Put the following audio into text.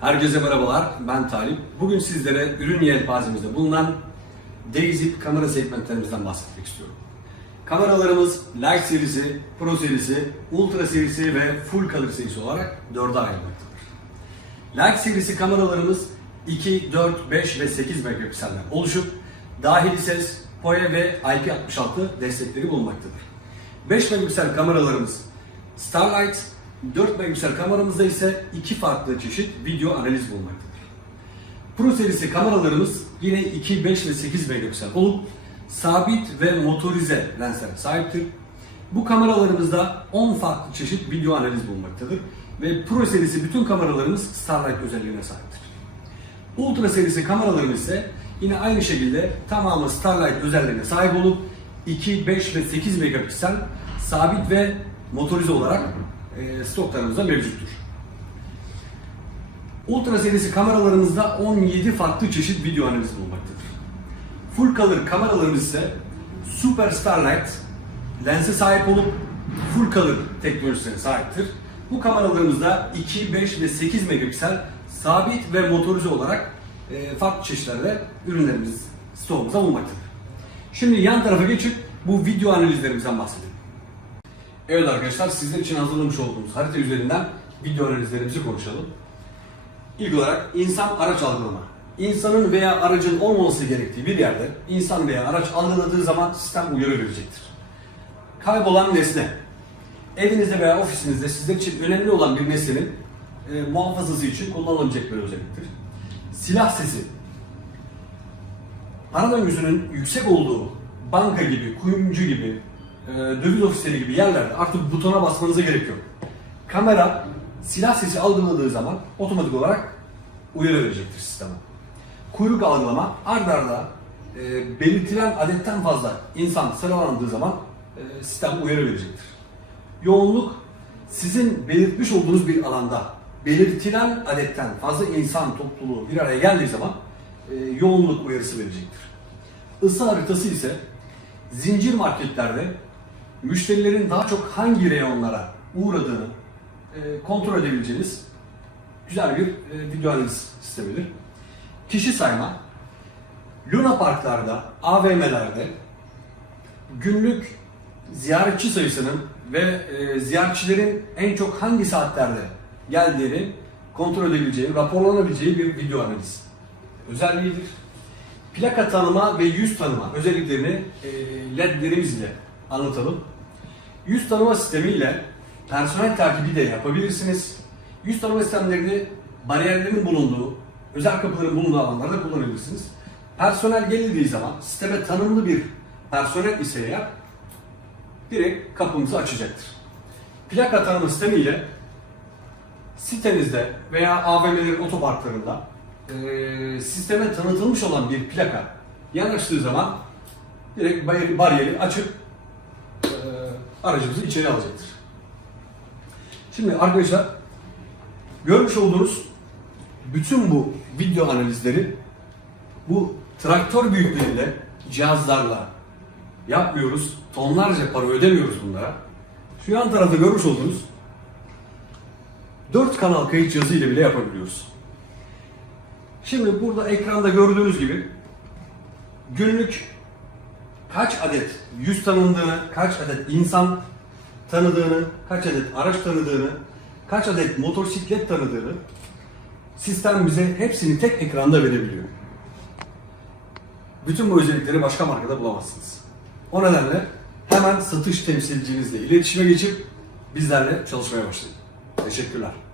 Herkese merhabalar, ben Talip. Bugün sizlere ürün yelpazemizde bulunan Daisy kamera segmentlerimizden bahsetmek istiyorum. Kameralarımız Light serisi, Pro serisi, Ultra serisi ve Full Color serisi olarak dörde ayrılmaktadır. Light serisi kameralarımız 2, 4, 5 ve 8 megapikselden oluşup dahili ses, POE ve IP66 destekleri bulunmaktadır. 5 megapiksel kameralarımız Starlight, 4 megapiksel kameramızda ise iki farklı çeşit video analiz bulunmaktadır. Pro serisi kameralarımız yine 2, 5 ve 8 megapiksel olup sabit ve motorize lenslere sahiptir. Bu kameralarımızda 10 farklı çeşit video analiz bulunmaktadır ve Pro serisi bütün kameralarımız Starlight özelliğine sahiptir. Ultra serisi kameralarımız ise yine aynı şekilde tamamı Starlight özelliğine sahip olup 2, 5 ve 8 megapiksel sabit ve motorize olarak stoklarımızda mevcuttur. Ultra serisi kameralarımızda 17 farklı çeşit video analizi bulunmaktadır. Full color kameralarımız ise Super Starlight lense sahip olup full color teknolojisine sahiptir. Bu kameralarımızda 2, 5 ve 8 megapiksel sabit ve motorize olarak e, farklı çeşitlerde ürünlerimiz stoğumuzda bulunmaktadır. Şimdi yan tarafa geçip bu video analizlerimizden bahsedelim. Evet arkadaşlar sizler için hazırlamış olduğumuz harita üzerinden video analizlerimizi konuşalım. İlk olarak insan araç algılama. İnsanın veya aracın olmaması gerektiği bir yerde insan veya araç algıladığı zaman sistem uyarı verecektir. Kaybolan nesne. Evinizde veya ofisinizde sizler için önemli olan bir nesnenin e, muhafazası için kullanılabilecek bir özelliktir. Silah sesi. Para döngüsünün yüksek olduğu banka gibi, kuyumcu gibi, döviz ofisleri gibi yerlerde artık butona basmanıza gerek yok. Kamera silah sesi algıladığı zaman otomatik olarak uyarı verecektir sisteme. Kuyruk algılama ard arda e, belirtilen adetten fazla insan sıralandığı zaman e, sistem uyarı verecektir. Yoğunluk sizin belirtmiş olduğunuz bir alanda belirtilen adetten fazla insan topluluğu bir araya geldiği zaman e, yoğunluk uyarısı verecektir. Isı haritası ise zincir marketlerde müşterilerin daha çok hangi reyonlara uğradığını e, kontrol edebileceğiniz güzel bir e, video analiz sistemidir. Kişi sayma, Luna Parklarda, AVM'lerde günlük ziyaretçi sayısının ve e, ziyaretçilerin en çok hangi saatlerde geldiğini kontrol edebileceği, raporlanabileceği bir video analiz özelliğidir. Plaka tanıma ve yüz tanıma özelliklerini ledlerimiz ile anlatalım. Yüz tanıma sistemiyle personel takibi de yapabilirsiniz. Yüz tanıma sistemlerini bariyerlerin bulunduğu, özel kapıların bulunduğu alanlarda kullanabilirsiniz. Personel geldiği zaman sisteme tanımlı bir personel ise eğer direkt kapımızı açacaktır. Plaka tanıma sistemiyle sitenizde veya AVM'lerin otoparklarında e, sisteme tanıtılmış olan bir plaka yanaştığı zaman direkt bariyeri, açıp aracımızı içeri alacaktır. Şimdi arkadaşlar görmüş olduğunuz bütün bu video analizleri bu traktör büyüklüğünde cihazlarla yapmıyoruz. Tonlarca para ödemiyoruz bunlara. Şu yan tarafta görmüş olduğunuz 4 kanal kayıt cihazı ile bile yapabiliyoruz. Şimdi burada ekranda gördüğünüz gibi günlük kaç adet yüz tanındığını, kaç adet insan tanıdığını, kaç adet araç tanıdığını, kaç adet motosiklet tanıdığını sistem bize hepsini tek ekranda verebiliyor. Bütün bu özellikleri başka markada bulamazsınız. O nedenle hemen satış temsilcinizle iletişime geçip bizlerle çalışmaya başlayın. Teşekkürler.